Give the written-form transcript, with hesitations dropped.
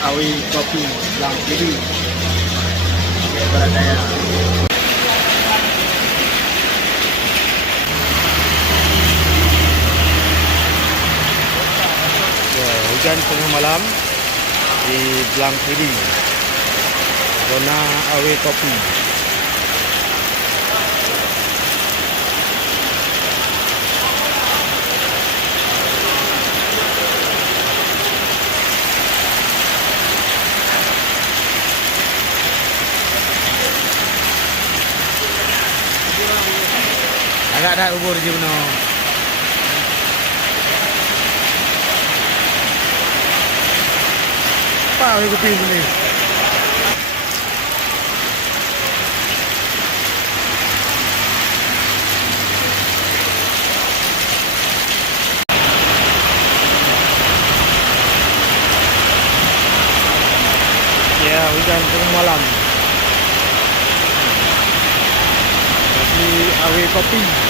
Awi Kopi Blang Kiri Barat Daya. Ya, hujan tengah malam di Blang Kiri, zona Awi Kopi. Agak dah ubur je benar. Apa Awi Kopi ni? Ya, hujan tengah malam. Masih Awi Kopi.